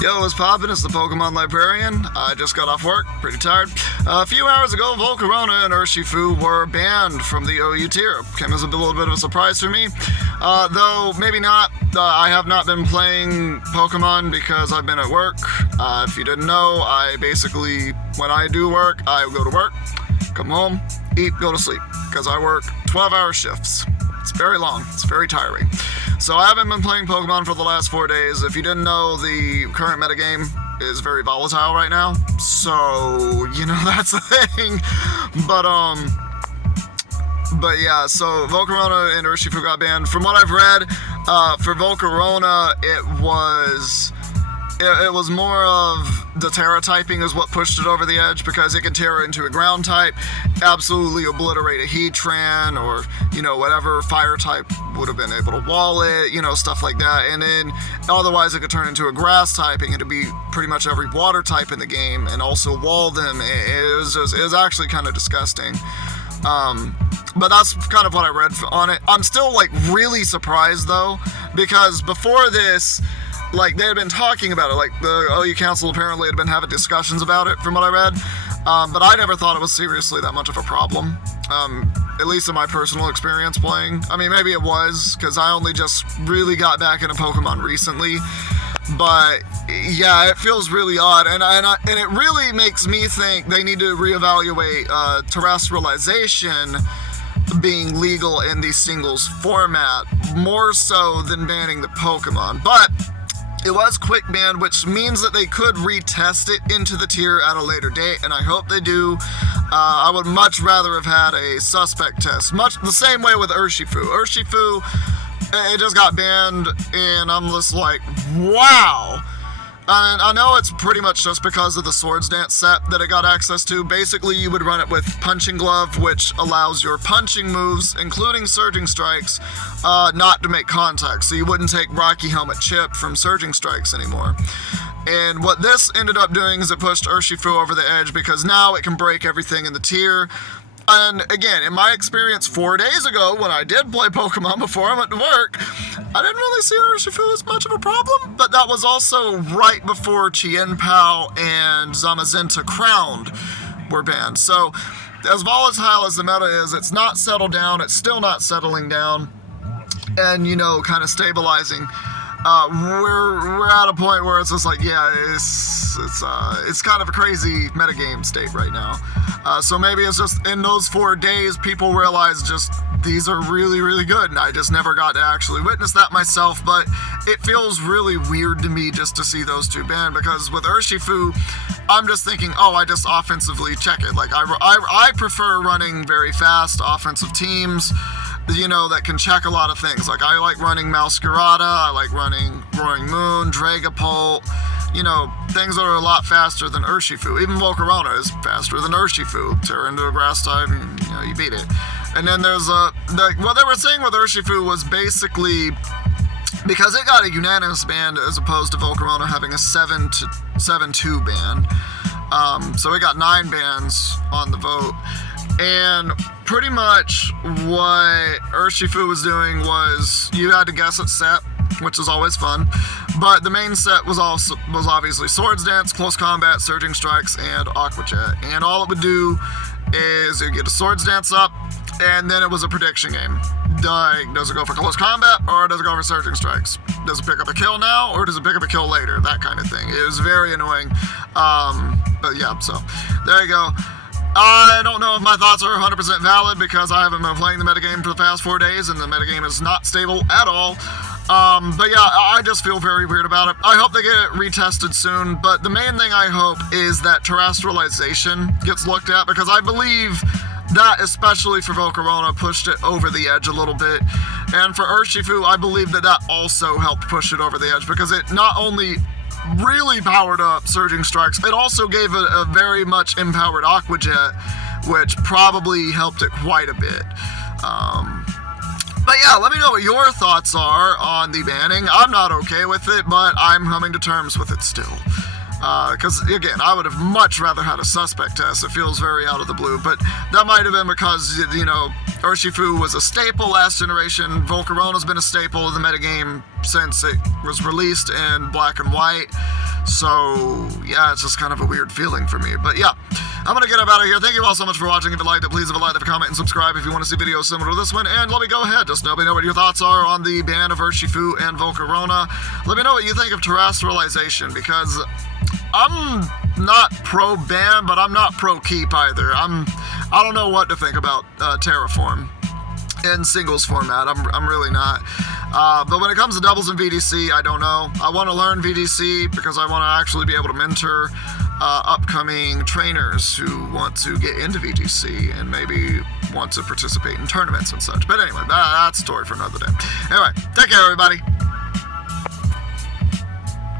Yo, what's poppin'? It's the Pokemon Librarian. I just got off work, pretty tired. A few hours ago, Volcarona and Urshifu were banned from the OU tier. Came as a little bit of a surprise for me. Though, maybe not. I have not been playing Pokemon because I've been at work. If you didn't know, I basically, when I do work, I go to work, come home, eat, go to sleep. Because I work 12-hour shifts. It's very long. It's very tiring. So I haven't been playing Pokemon for the last 4 days. If you didn't know, the current metagame is very volatile right now. So, you know, that's a thing. But yeah, so Volcarona and Urshifu got banned. From what I've read, for Volcarona, it was more of the Terra typing is what pushed it over the edge, because it can Terra into a ground type, absolutely obliterate a Heatran, or, you know, whatever fire type would have been able to wall it, you know, stuff like that. And then otherwise it could turn into a grass typing, and it'd be pretty much every water type in the game, and also wall them. It was actually kind of disgusting. But that's kind of what I read on it. I'm still, like, really surprised, though, because before this, like, they had been talking about it. Like, the OU Council apparently had been having discussions about it, from what I read. But I never thought it was seriously that much of a problem. At least in my personal experience playing. I mean, maybe it was, because I only just really got back into Pokemon recently. But, yeah, it feels really odd. And it really makes me think they need to reevaluate terrestrialization being legal in the singles format, more so than banning the Pokemon. But it was quick banned, which means that they could retest it into the tier at a later date, and I hope they do. I would much rather have had a suspect test, much the same way with Urshifu. Urshifu, it just got banned, and I'm just like, wow. And I know it's pretty much just because of the Swords Dance set that it got access to. Basically, you would run it with Punching Glove, which allows your punching moves, including Surging Strikes, not to make contact. So you wouldn't take Rocky Helmet Chip from Surging Strikes anymore. And what this ended up doing is it pushed Urshifu over the edge, because now it can break everything in the tier. And again, in my experience 4 days ago, when I did play Pokemon before I went to work, I didn't really see Urshifu as much of a problem, but that was also right before Chien-Pao and Zamazenta Crowned were banned. So, as volatile as the meta is, it's not settled down, it's still not settling down, and, you know, kind of stabilizing. We're at a point where it's just like, yeah, it's kind of a crazy metagame state right now. So maybe it's just in those 4 days, people realize just these are really, really good, and I just never got to actually witness that myself. But it feels really weird to me just to see those two banned, because with Urshifu, I'm just thinking, oh, I just offensively check it. Like, I prefer running very fast offensive teams, you know, that can check a lot of things. Like, I like running Masquerada, I like running Roaring Moon, Dragapult, you know, things that are a lot faster than Urshifu. Even Volcarona is faster than Urshifu. Tear into a grass type and, you know, you beat it. And then there's what they were saying with Urshifu was basically, because it got a unanimous ban as opposed to Volcarona having a 7-2 ban. So it got 9 bans on the vote. And pretty much what Urshifu was doing was you had to guess its set, which is always fun. But the main set was obviously Swords Dance, Close Combat, Surging Strikes, and Aqua Jet. And all it would do is you get a Swords Dance up, and then it was a prediction game. Like, does it go for Close Combat, or does it go for Surging Strikes? Does it pick up a kill now, or does it pick up a kill later? That kind of thing. It was very annoying. But yeah, so there you go. I don't know if my thoughts are 100% valid, because I haven't been playing the metagame for the past 4 days, and the metagame is not stable at all. But yeah, I just feel very weird about it. I hope they get it retested soon, but the main thing I hope is that terrestrialization gets looked at, because I believe that, especially for Volcarona, pushed it over the edge a little bit. And for Urshifu, I believe that also helped push it over the edge, because it not only really powered up Surging Strikes, it also gave it a very much empowered Aqua Jet, which probably helped it quite a bit. But yeah, let me know what your thoughts are on the banning. I'm not okay with it, but I'm coming to terms with it still. Because, again, I would have much rather had a suspect test. It feels very out of the blue. But that might have been because, you know, Urshifu was a staple last generation. Volcarona's been a staple of the metagame since it was released in black and white. So yeah, it's just kind of a weird feeling for me. But yeah, I'm gonna get up out of here. Thank you all so much for watching. If you liked it, please leave a like, leave a comment, and subscribe if you want to see videos similar to this one. And let me go ahead, just let me know what your thoughts are on the ban of Urshifu and Volcarona. Let me know what you think of terrestrialization, because I'm not pro ban, but I'm not pro keep either. I don't know what to think about Terraform in singles format. I'm really not. But when it comes to doubles and VDC, I don't know. I want to learn VDC because I want to actually be able to mentor upcoming trainers who want to get into VDC and maybe want to participate in tournaments and such. But anyway, that's a story for another day. Anyway, take care, everybody.